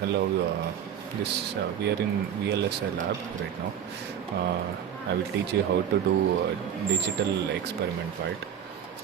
Hello. This We are in VLSI lab right now. I will teach you how to do digital experiment part.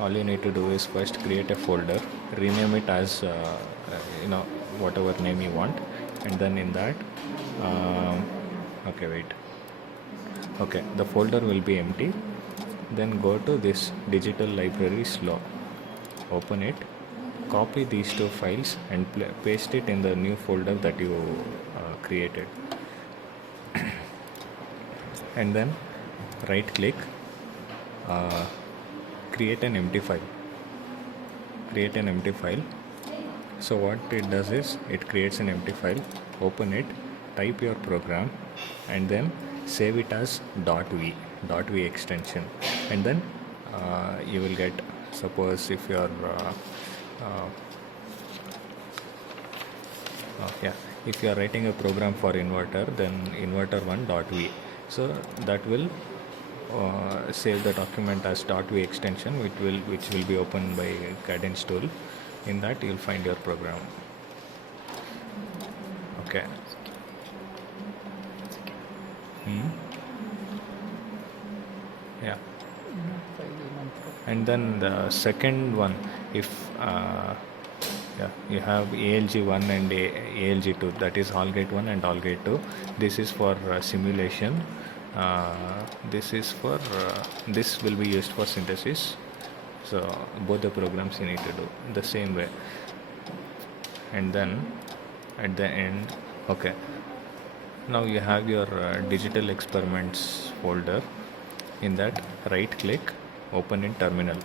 All you need to do is first create a folder, rename it as whatever name you want, and then in that, okay, wait. Okay, the folder will be empty. Then go to this digital library slow. Open it, copy these two files and paste it in the new folder that you created, and then right click, uh, create an empty file. So what it does is it creates an empty file. Open it, type your program, and then save it as .v extension, and then you will get, suppose if you are if you are writing a program for inverter, then inverter1.v, so that will save the document as .v extension, which will be opened by Cadence tool. In that you will find your program. Okay. Yeah. And then the second one, if you have ALG1 and ALG2, that is all gate 1 and all gate 2. This is for simulation. This is for this will be used for synthesis. So both the programs you need to do the same way. And then at the end, okay, now you have your digital experiments folder. In that, right click, open in terminal.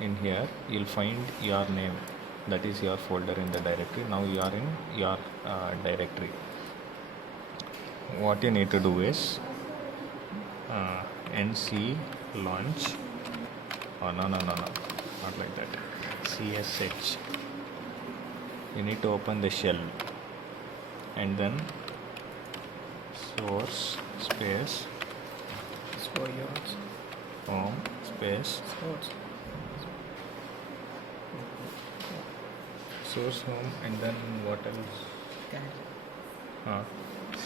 In here you'll find your name, that is your folder in the directory. Now you are in your directory. What you need to do is nc launch, no, not like that, csh. You need to open the shell, and then source space home space source home, and then what else?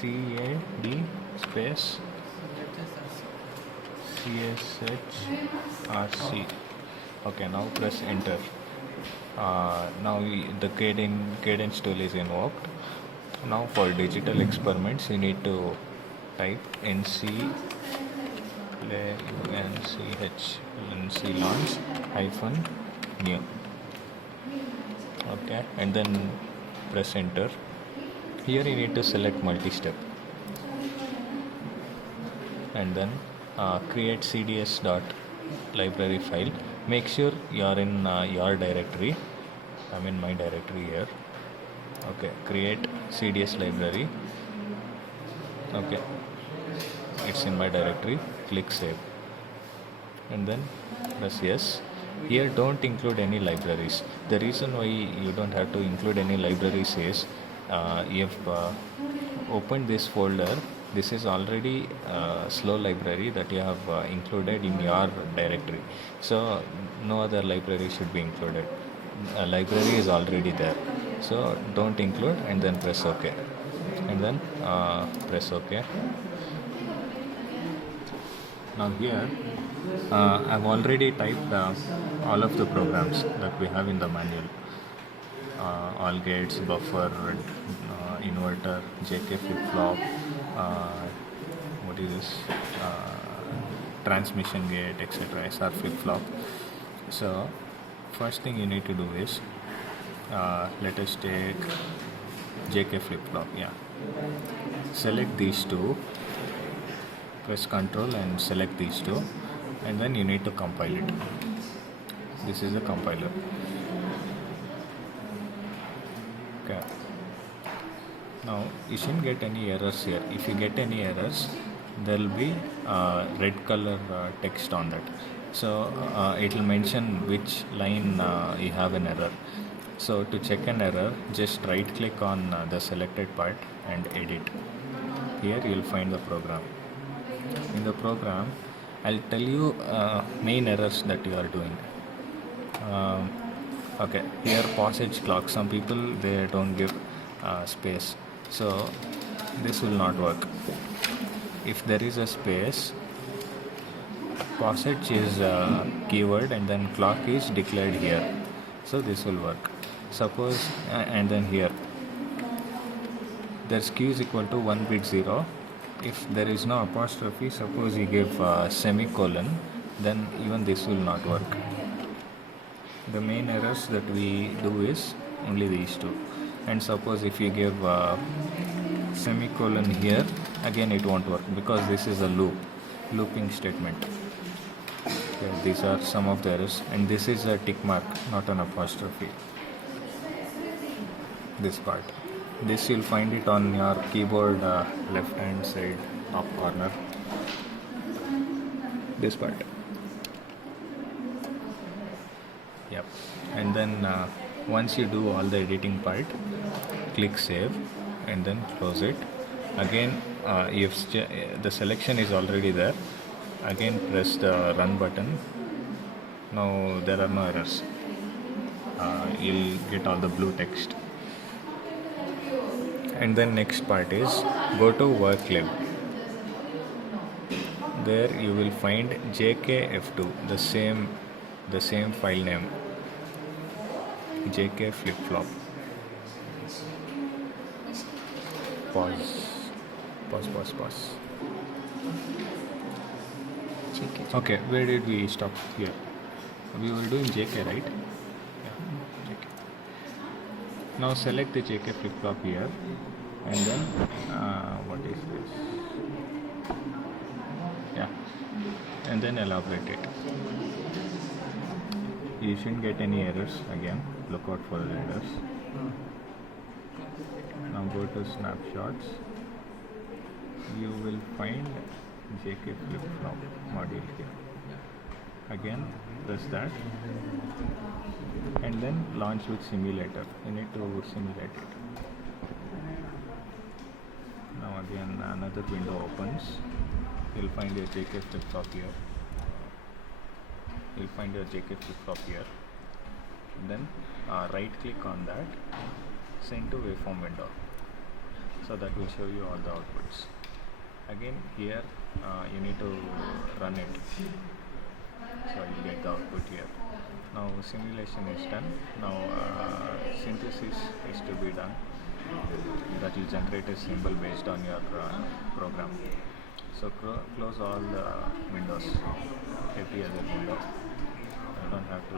CAD space CSHRC. Okay, now press enter. Now the Cadence tool is invoked. Now for digital experiments, you need to type nc launch -new. Okay, and then press enter. Here you need to select multi-step, and then create cds.library file. Make sure you are in your directory. I'm in my directory here. Okay, create cds library. Okay, it's in my directory. Click save, and then press yes. Here don't include any libraries. The reason why you don't have to include any libraries is you've opened this folder. This is already slow library that you have included in your directory, so no other library should be included. A library is already there, so don't include, and then press OK, and then press OK. Now here I've already typed all of the programs that we have in the manual. All gates, buffer, inverter, JK flip-flop, what is this, transmission gate, etc., SR flip-flop. So first thing you need to do is let us take JK flip-flop. Select these two, press Ctrl and select these two, and then you need to compile it. This is the compiler. Okay. Now you shouldn't get any errors here. If you get any errors, there will be red color text on that. So it will mention which line you have an error. So to check an error, just right click on the selected part and edit. Here you will find the program. In the program, I'll tell you main errors that you are doing. Okay, here passage clock, some people they don't give space, so this will not work. If there is a space, passage is keyword and then clock is declared here, so this will work. Suppose and then here there's q is equal to 1 bit 0. If there is no apostrophe, suppose you give semicolon, then even this will not work. The main errors that we do is only these two. And suppose if you give semicolon here, again it won't work because this is a looping statement. Okay, these are some of the errors, and this is a tick mark, not an apostrophe. This part, this you'll find it on your keyboard left hand side top corner, this part. Yep. And then once you do all the editing part, click save and then close it. Again, if the selection is already there, again press the run button. Now there are no errors. You'll get all the blue text. And then next part is go to work lib. There you will find jkf2, the same file name, jk flip flop. Pause. Okay, where did we stop here? We were doing jk, right? Yeah, jk. Now select the jk flip flop here, and then what is this? Yeah, and then elaborate it. You shouldn't get any errors again. Look out for the errors. Now go to snapshots. You will find JK flip flop module here. Again, press that, and then launch with simulator. You need to simulate it. Now again, another window opens. You'll find your JK flip flop here. You'll find your JK flip flop here. Then right click on that, send to waveform window. So that will show you all the outputs. Again here you need to run it. So you get the output here. Now simulation is done. Now synthesis is to be done. That will generate a symbol based on your program. So close all the windows, every other window. I don't have to.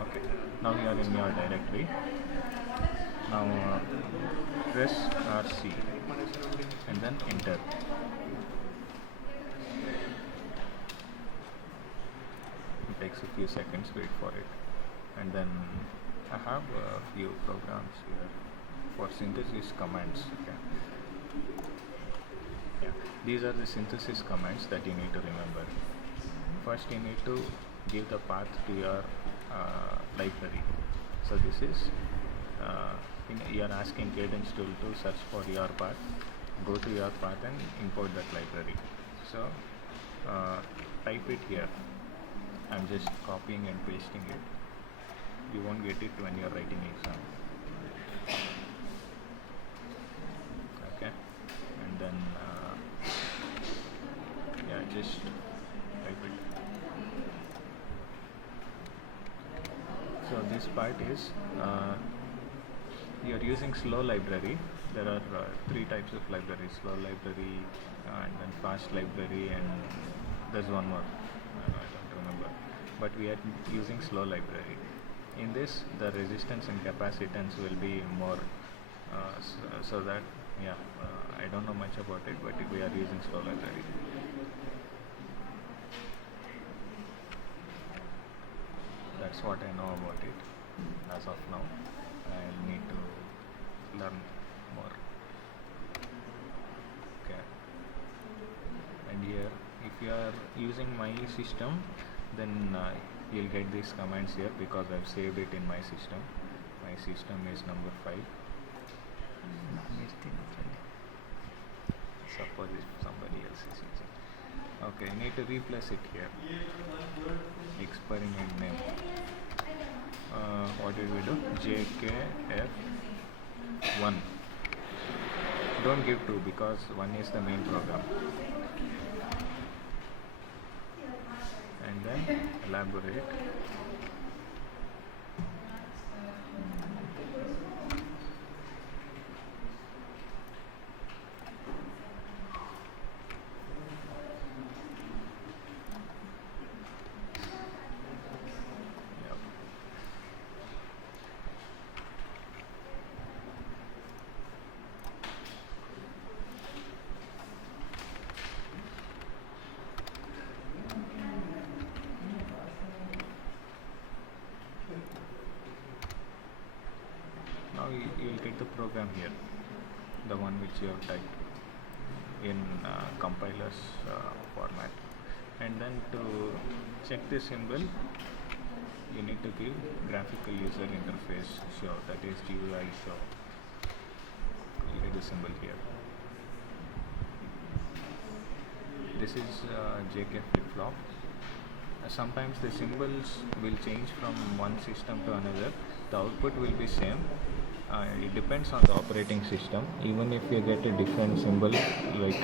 Okay, now you are in your directory. Now press RC and then enter. It takes a few seconds, wait for it. And then I have a few programs here for synthesis commands. Okay. Yeah. These are the synthesis commands that you need to remember. First you need to give the path to your library. So this is you are asking Cadence tool to search for your path. Go to your path and import that library. So type it here. I'm just copying and pasting it. You won't get it when you're writing exam. Okay, and then yeah, just type it. So this part is you're using slow library. There are three types of libraries: slow library, and then fast library, and there's one more. I don't remember. But we are using slow library. In this, the resistance and capacitance will be more. So that I don't know much about it, but we are using slow library. That's what I know about it as of now. I'll need to learn more. Okay. And here, if you are using my system, then you'll get these commands here because I've saved it in my system. My system is number 5. Suppose if somebody else is using. Okay, I need to replace it here. Experiment name. What did we do? JKF1. Don't give 2 because 1 is the main program. And then elaborate. Yep. Now you will get the program here, the one which you have typed in compiler's format. And then to check the symbol, you need to give graphical user interface show, that is GUI show. You get the symbol here. This is JK flip-flop. Sometimes the symbols will change from one system to another. The output will be same. It depends on the operating system. Even if you get a different symbol, like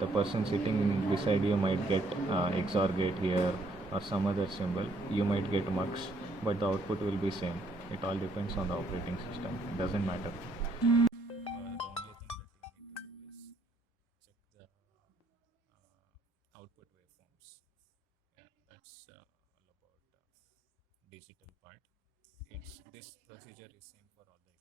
the person sitting beside you might get XOR gate here or some other symbol, you might get mux, but the output will be same. It all depends on the operating system. It doesn't matter. The only thing that you need to do is check the output waveforms. Yeah, that's all about digital part. It's this procedure is same for all the